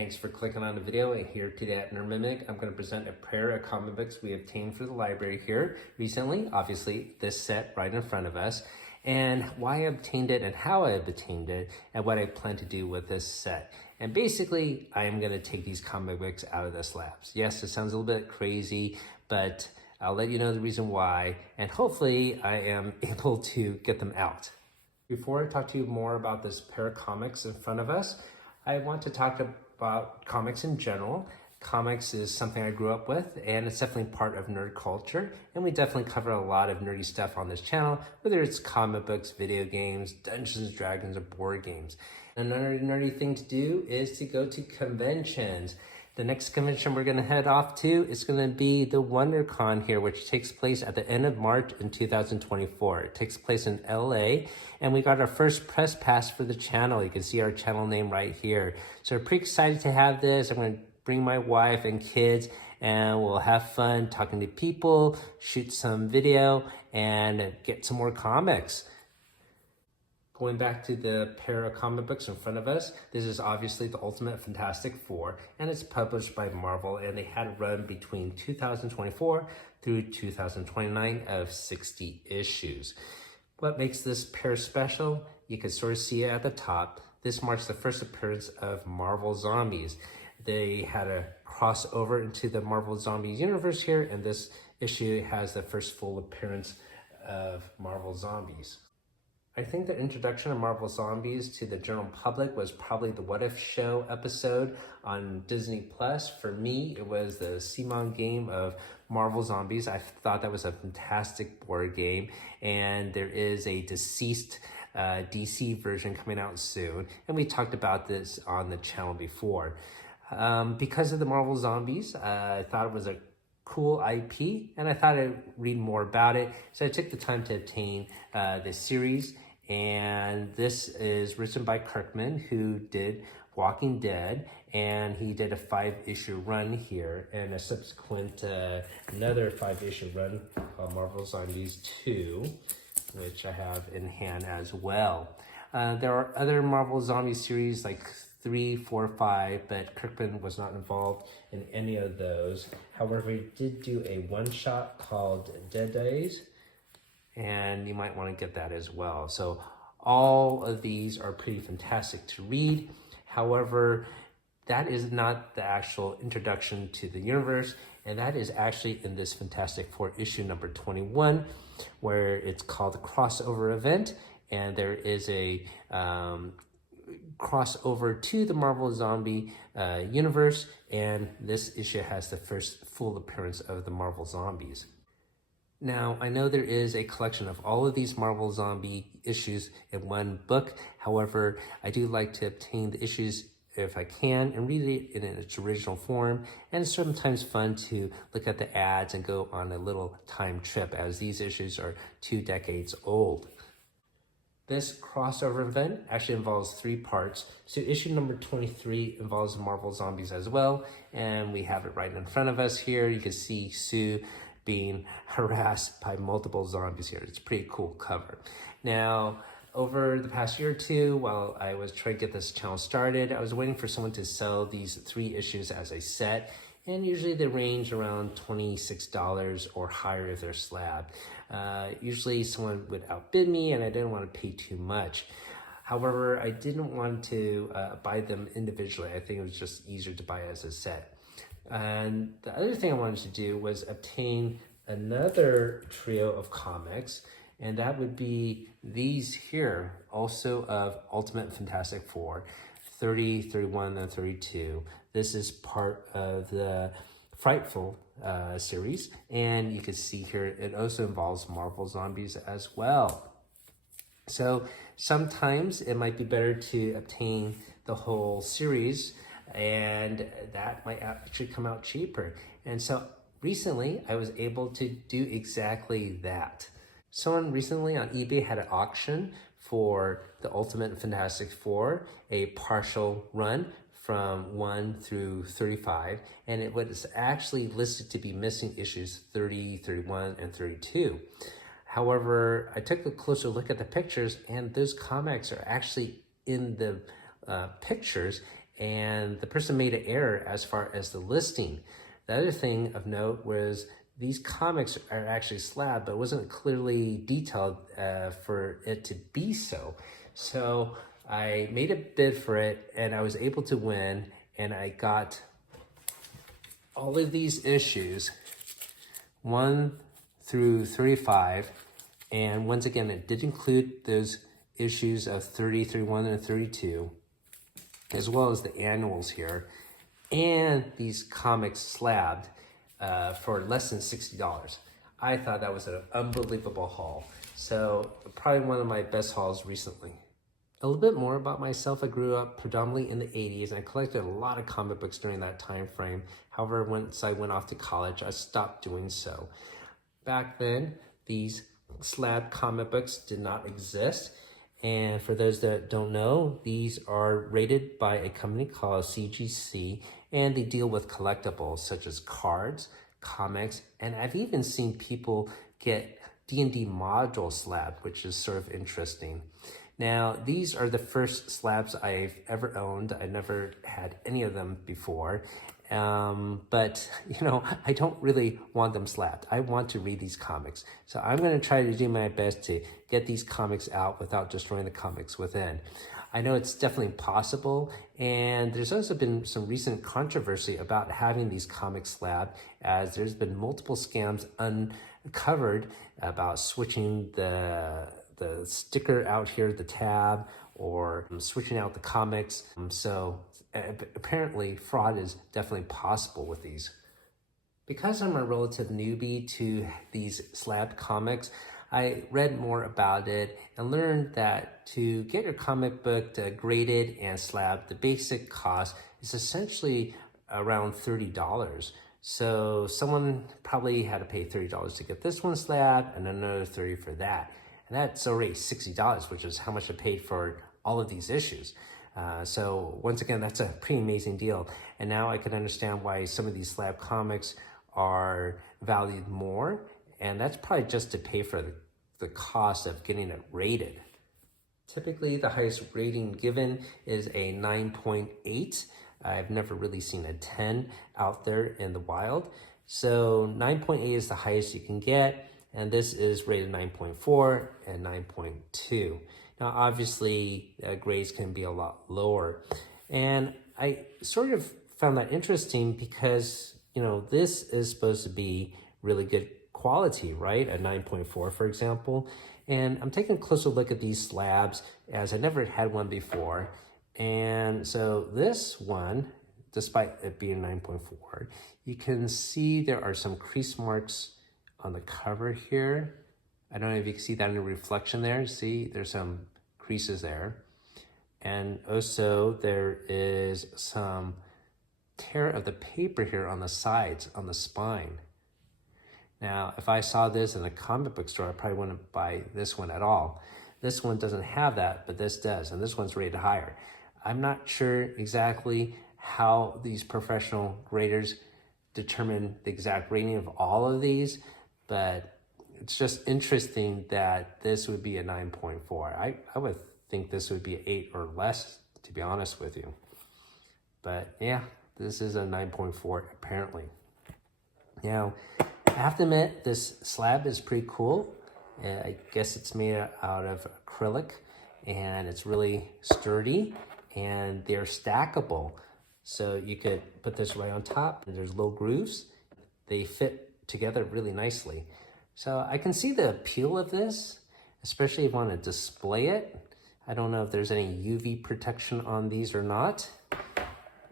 Thanks for clicking on the video. And here today at Nerd Mimic, I'm going to present a pair of comic books we obtained for the library here recently. Obviously, this set right in front of us, and why I obtained it and how I obtained it and what I plan to do with this set. And basically, I am going to take these comic books out of the slabs. Yes, it sounds a little bit crazy, but I'll let you know the reason why, and hopefully I am able to get them out. Before I talk to you more about this pair of comics in front of us, I want to talk about comics in general. Comics is something I grew up with, and it's definitely part of nerd culture, and we definitely cover a lot of nerdy stuff on this channel, whether it's comic books, video games, Dungeons & Dragons, or board games. Another nerdy thing to do is to go to conventions. The next convention we're going to head off to is going to be the WonderCon here, which takes place at the end of March in 2024. It takes place in LA, and we got our first press pass for the channel. You can see our channel name right here. So we're pretty excited to have this. I'm going to bring my wife and kids, and we'll have fun talking to people, shoot some video, and get some more comics. Going back to the pair of comic books in front of us, this is obviously the Ultimate Fantastic Four, and it's published by Marvel, and they had a run between 2024 through 2029 of 60 issues. What makes this pair special? You can sort of see it at the top. This marks the first appearance of Marvel Zombies. They had a crossover into the Marvel Zombies universe here, and this issue has the first full appearance of Marvel Zombies. I think the introduction of Marvel Zombies to the general public was probably the What If Show episode on Disney Plus. For me, it was the Simon game of Marvel Zombies. I thought that was a fantastic board game, and there is a deceased DC version coming out soon, and we talked about this on the channel before. Because of the Marvel Zombies, I thought it was a cool IP, and I thought I'd read more about it, so I took the time to obtain this series. And this is written by Kirkman, who did Walking Dead, and he did a 5-issue run here, and a subsequent another 5-issue run called Marvel Zombies 2, which I have in hand as well. There are other Marvel Zombie series like 3, 4, 5, but Kirkman was not involved in any of those. However, he did do a one-shot called Dead Days, and you might want to get that as well. So all of these are pretty fantastic to read. However, that is not the actual introduction to the universe, and that is actually in this Fantastic Four issue number 21, where it's called the Crossover Event, and there is a crossover to the Marvel Zombie universe, and this issue has the first full appearance of the Marvel Zombies. Now, I know there is a collection of all of these Marvel Zombie issues in one book. However, I do like to obtain the issues if I can and read it in its original form. And it's sometimes fun to look at the ads and go on a little time trip, as these issues are 2 decades old. This crossover event actually involves 3 parts. So issue number 23 involves Marvel Zombies as well. And we have it right in front of us here. You can see Sue being harassed by multiple zombies here. It's a pretty cool cover. Now, over the past year or two, while I was trying to get this channel started, I was waiting for someone to sell these 3 issues as a set, and usually they range around $26 or higher if they're slabbed. Usually someone would outbid me, and I didn't want to pay too much. However, I didn't want to buy them individually. I think it was just easier to buy as a set. And the other thing I wanted to do was obtain another trio of comics, and that would be these here, also of Ultimate Fantastic Four, 30, 31, and 32. This is part of the Frightful series, and you can see here it also involves Marvel Zombies as well. So sometimes it might be better to obtain the whole series, and that might actually come out cheaper. And so recently I was able to do exactly that. Someone recently on eBay had an auction for the Ultimate Fantastic Four, a partial run from 1 through 35, and it was actually listed to be missing issues 30, 31, and 32. However, I took a closer look at the pictures, and those comics are actually in the pictures, and the person made an error as far as the listing. The other thing of note was these comics are actually slabbed, but it wasn't clearly detailed for it to be so. So I made a bid for it, and I was able to win, and I got all of these issues, 1 through 35, and once again, it did include those issues of 30, 31, and 32, as well as the annuals here, and these comics slabbed for less than $60. I thought that was an unbelievable haul. So probably one of my best hauls recently. A little bit more about myself. I grew up predominantly in the 80s, and I collected a lot of comic books during that time frame. However, once I went off to college, I stopped doing so. Back then, these slab comic books did not exist. And for those that don't know, these are rated by a company called CGC, and they deal with collectibles such as cards, comics, and I've even seen people get D&D module slab, which is sort of interesting. Now, these are the first slabs I've ever owned. I never had any of them before. But, you know, I don't really want them slabbed. I want to read these comics. So I'm going to try to do my best to get these comics out without destroying the comics within. I know it's definitely possible, and there's also been some recent controversy about having these comics slabbed, as there's been multiple scams uncovered about switching the sticker out here, the tab, or switching out the comics. So apparently fraud is definitely possible with these. Because I'm a relative newbie to these slabbed comics, I read more about it and learned that to get your comic book graded and slabbed, the basic cost is essentially around $30. So someone probably had to pay $30 to get this one slabbed and another $30 for that. And that's already $60, which is how much I paid for all of these issues. So once again, that's a pretty amazing deal. And now I can understand why some of these slab comics are valued more. And that's probably just to pay for the cost of getting it rated. Typically, the highest rating given is a 9.8. I've never really seen a 10 out there in the wild. So 9.8 is the highest you can get. And this is rated 9.4 and 9.2. Now, obviously, grades can be a lot lower. And I sort of found that interesting because, you know, this is supposed to be really good quality, right? A 9.4, for example. And I'm taking a closer look at these slabs, as I never had one before. And so this one, despite it being 9.4, you can see there are some crease marks on the cover here. I don't know if you can see that in the reflection there. See, there's some creases there. And also there is some tear of the paper here on the sides, on the spine. Now, if I saw this in a comic book store, I probably wouldn't buy this one at all. This one doesn't have that, but this does, and this one's rated higher. I'm not sure exactly how these professional graders determine the exact rating of all of these, but it's just interesting that this would be a 9.4. I would think this would be an 8 or less, to be honest with you. But yeah, this is a 9.4 apparently. Now, I have to admit, this slab is pretty cool. I guess it's made out of acrylic, and it's really sturdy, and they're stackable. So you could put this right on top, and there's little grooves. They fit together really nicely. So I can see the appeal of this, especially if you want to display it. I don't know if there's any UV protection on these or not.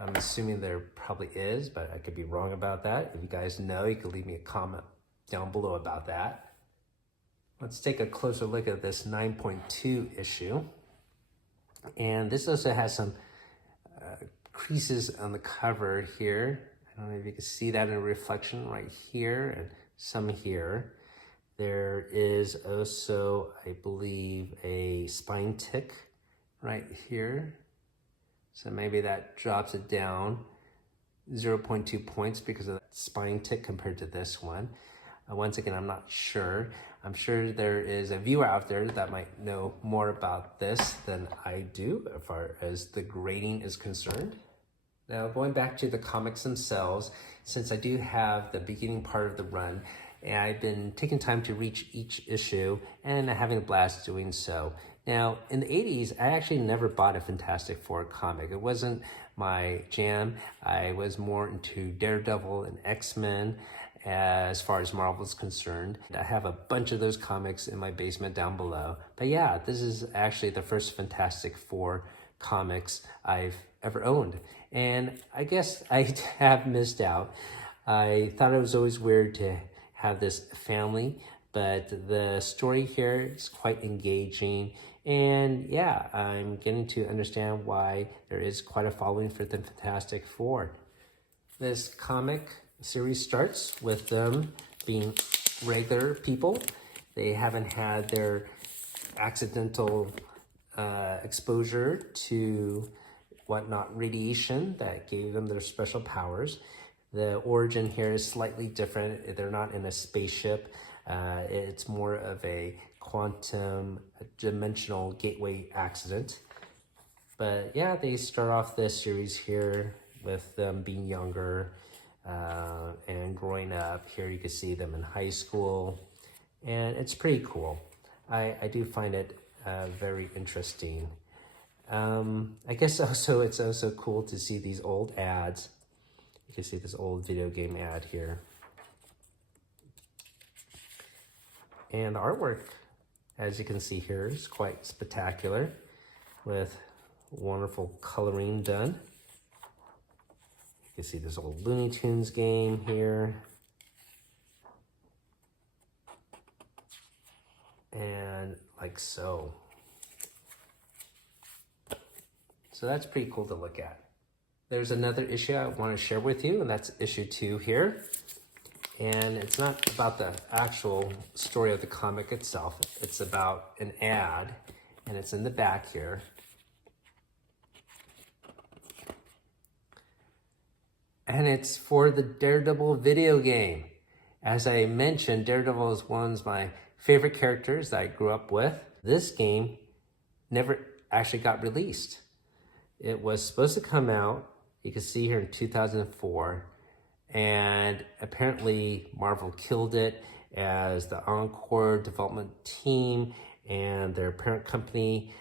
I'm assuming there probably is, but I could be wrong about that. If you guys know, you could leave me a comment down below about that. Let's take a closer look at this 9.2 issue. And this also has some creases on the cover here. I don't know if you can see that in a reflection right here and some here. There is also, I believe, a spine tick right here. So maybe that drops it down 0.2 points because of that spine tick compared to this one. Once again, I'm not sure. I'm sure there is a viewer out there that might know more about this than I do as far as the grading is concerned. Now, going back to the comics themselves, since I do have the beginning part of the run, and I've been taking time to reach each issue and having a blast doing so. Now, in the 80s, I actually never bought a Fantastic Four comic. It wasn't my jam. I was more into Daredevil and X-Men as far as Marvel is concerned. I have a bunch of those comics in my basement down below. But yeah, this is actually the first Fantastic Four comics I've ever owned. And I guess I have missed out. I thought it was always weird to have this family, but the story here is quite engaging. And yeah, I'm getting to understand why there is quite a following for the Fantastic Four. This comic series starts with them being regular people. They haven't had their accidental exposure to whatnot radiation that gave them their special powers. The origin here is slightly different. They're not in a spaceship. It's more of a quantum dimensional gateway accident. But yeah, they start off this series here with them being younger and growing up. Here you can see them in high school, and it's pretty cool. I do find it very interesting. I guess also it's also cool to see these old ads. You can see this old video game ad here. And the artwork, as you can see here, is quite spectacular with wonderful coloring done. You can see this old Looney Tunes game here. And like so. So that's pretty cool to look at. There's another issue I want to share with you, and that's issue 2 here. And it's not about the actual story of the comic itself. It's about an ad, and it's in the back here. And it's for the Daredevil video game. As I mentioned, Daredevil is one of my favorite characters that I grew up with. This game never actually got released. It was supposed to come out, you can see here, in 2004, and apparently Marvel killed it as the Encore development team and their parent company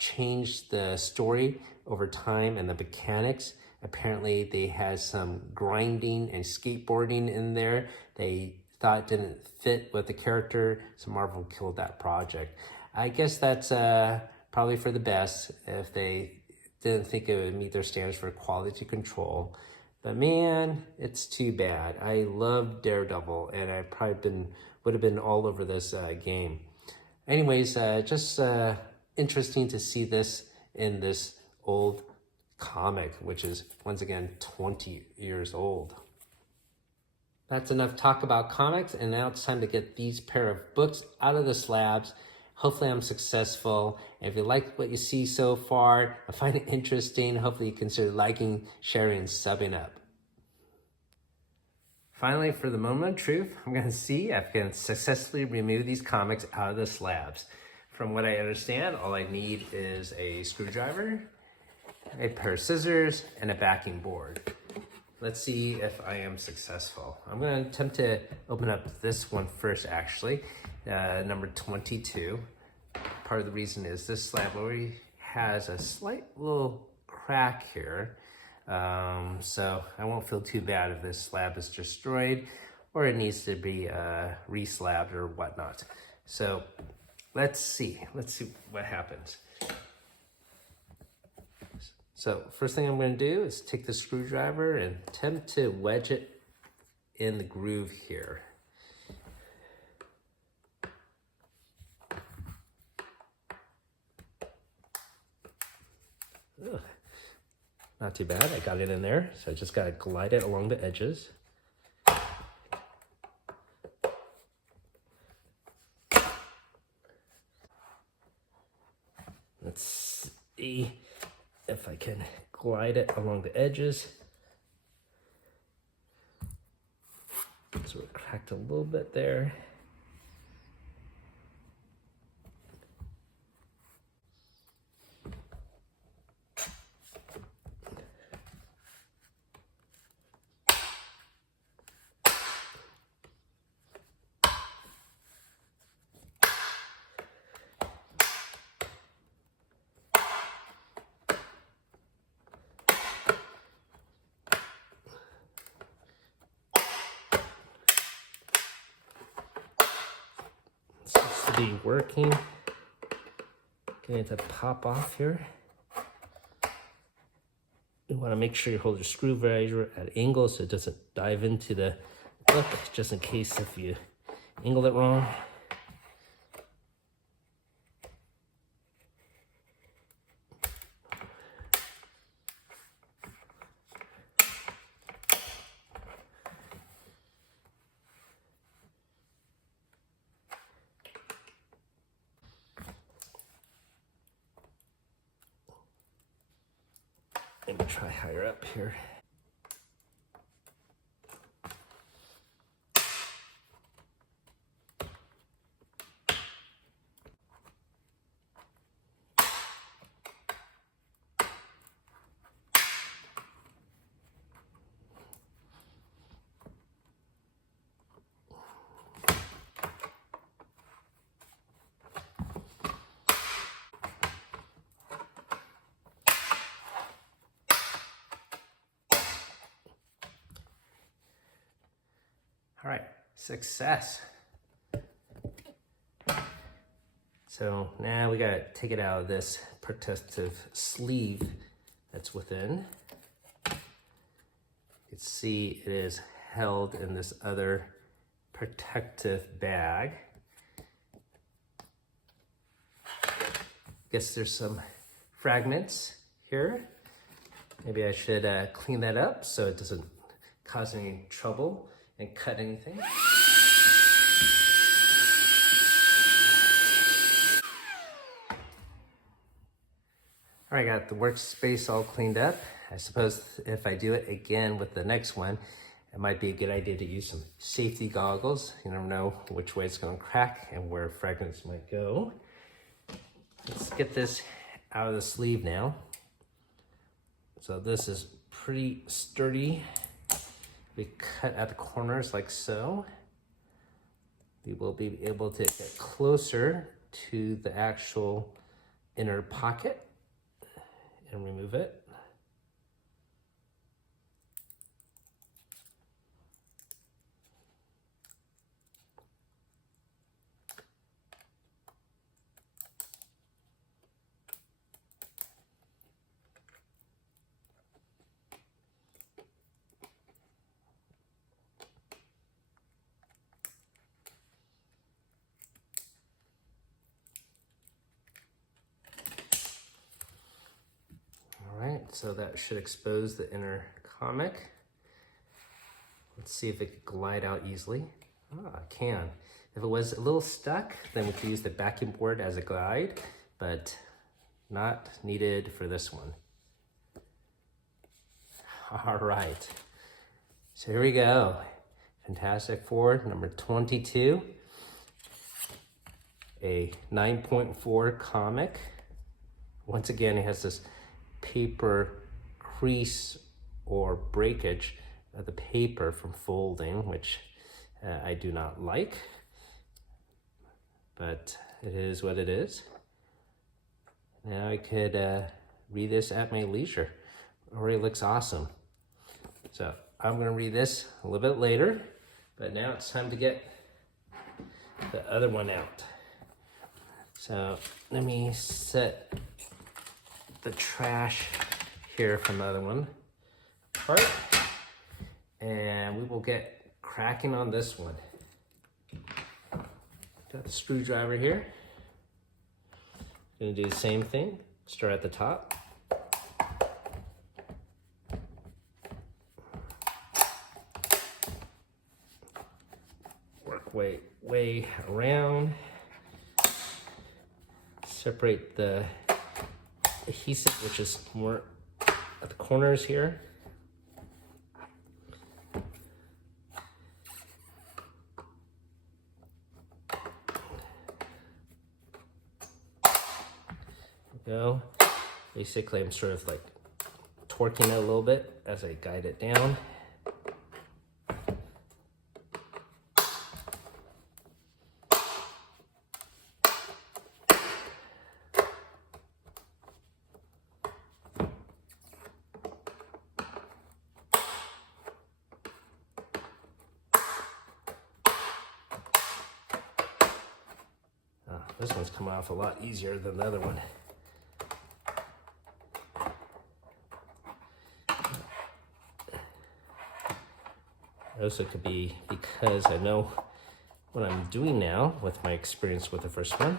changed the story over time and the mechanics. Apparently they had some grinding and skateboarding in there. They thought it didn't fit with the character, so Marvel killed that project. I guess that's probably for the best if they didn't think it would meet their standards for quality control. But man, it's too bad. I love Daredevil, and I probably would have been all over this game. Anyways, just interesting to see this in this old comic, which is once again 20 years old. That's enough talk about comics, and now it's time to get these pair of books out of the slabs. Hopefully I'm successful. And if you like what you see so far, I find it interesting, hopefully you consider liking, sharing, and subbing up. Finally, for the moment of truth, I'm going to see if I can successfully remove these comics out of the slabs. From what I understand, all I need is a screwdriver, a pair of scissors, and a backing board. Let's see if I am successful. I'm going to attempt to open up this one first, actually. Number 22. Part of the reason is this slab already has a slight little crack here. So I won't feel too bad if this slab is destroyed or it needs to be re-slabbed or whatnot. So let's see what happens. So first thing I'm going to do is take the screwdriver and attempt to wedge it in the groove here. Ugh. Not too bad, I got it in there, so I just got to glide it along the edges. Let's see if I can glide it along the edges. So it cracked a little bit there. to be working. Getting it to pop off here. You want to make sure you hold your screwdriver at angle so it doesn't dive into the book, just in case if you angle it wrong. Let me try higher up here. All right, success. So now we gotta take it out of this protective sleeve that's within. You can see it is held in this other protective bag. Guess there's some fragments here. Maybe I should clean that up so it doesn't cause any trouble and cut anything. All right, got the workspace all cleaned up. I suppose if I do it again with the next one, it might be a good idea to use some safety goggles. You never know which way it's gonna crack and where fragments might go. Let's get this out of the sleeve now. So this is pretty sturdy. We cut at the corners like so. We will be able to get closer to the actual inner pocket and remove it. So that should expose the inner comic. Let's see if it can glide out easily. Ah, it can. If it was a little stuck, then we could use the backing board as a guide, but not needed for this one. All right, so here we go. Fantastic Four, number 22. A 9.4 comic. Once again, it has this paper crease or breakage of the paper from folding, which I do not like, but it is what it is. Now I could read this at my leisure. It already looks awesome. So I'm gonna read this a little bit later, but now it's time to get the other one out. So let me set the trash here from the other one apart, and we will get cracking on this one. Got the screwdriver here. Gonna do the same thing. Start at the top. Work way around. Separate the adhesive, which is more at the corners here. Go. Basically, I'm sort of like torquing it a little bit as I guide it down. This one's coming off a lot easier than the other one. Also could be because I know what I'm doing now with my experience with the first one.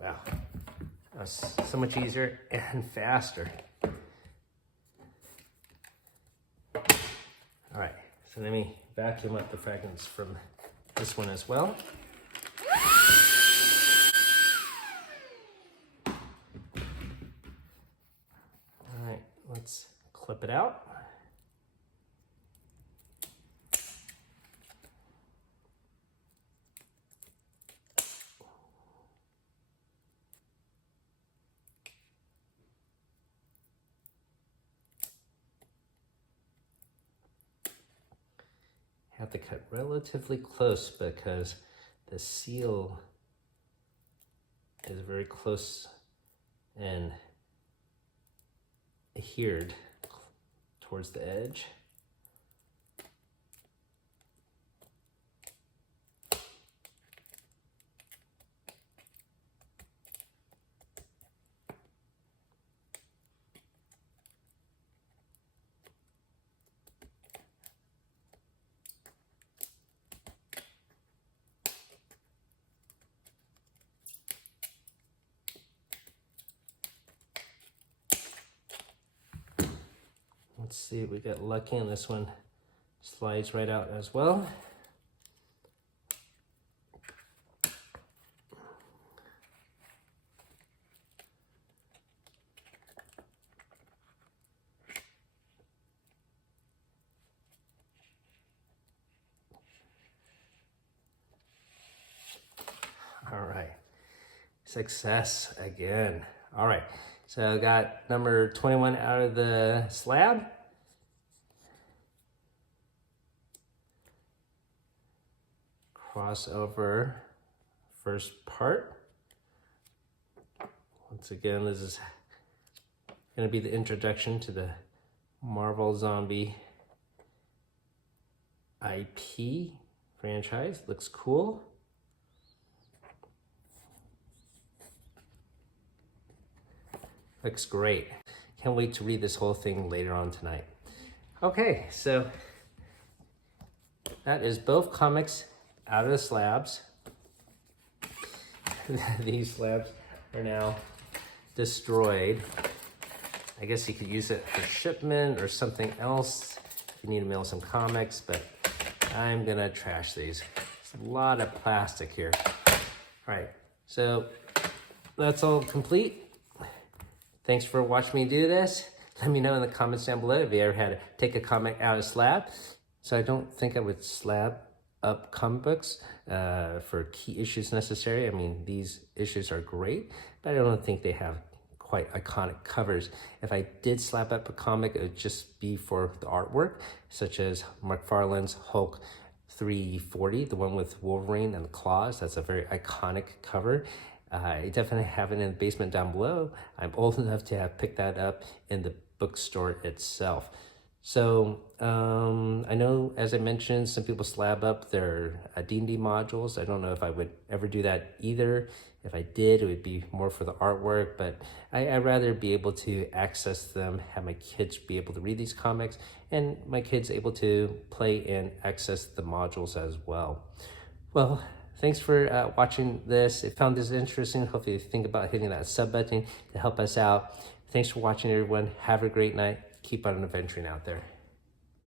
Wow, that was so much easier and faster. All right, so let me vacuum up the fragments from this one as well. All right, let's clip it out. Have to cut relatively close because the seal is very close and adhered towards the edge. Let's see, we got lucky and this one slides right out as well. All right, success again. All right, so I got number 21 out of the slab. Cross over first part. Once again, this is going to be the introduction to the Marvel Zombie IP franchise. Looks cool. Looks great. Can't wait to read this whole thing later on tonight. Okay, so that is both comics out of the slabs. These slabs are now destroyed. I guess you could use it for shipment or something else if you need to mail some comics, but I'm gonna trash these. There's a lot of plastic here. All right, so that's all complete. Thanks for watching me do this. Let me know in the comments down below if you ever had to take a comic out of slab. So I don't think I would slab up comic books for key issues necessary. I mean, these issues are great, but I don't think they have quite iconic covers. If I did slap up a comic, it would just be for the artwork, such as McFarlane's Hulk 340, the one with Wolverine and the claws. That's a very iconic cover. I definitely have it in the basement down below. I'm old enough to have picked that up in the bookstore itself. So I know, as I mentioned, some people slab up their D&D modules. I don't know if I would ever do that either. If I did, it would be more for the artwork, but I'd rather be able to access them, have my kids be able to read these comics, and my kids able to play and access the modules as well. Well, thanks for watching this. If you found this interesting, hopefully you think about hitting that sub button to help us out. Thanks for watching, everyone. Have a great night. Keep on adventuring out there.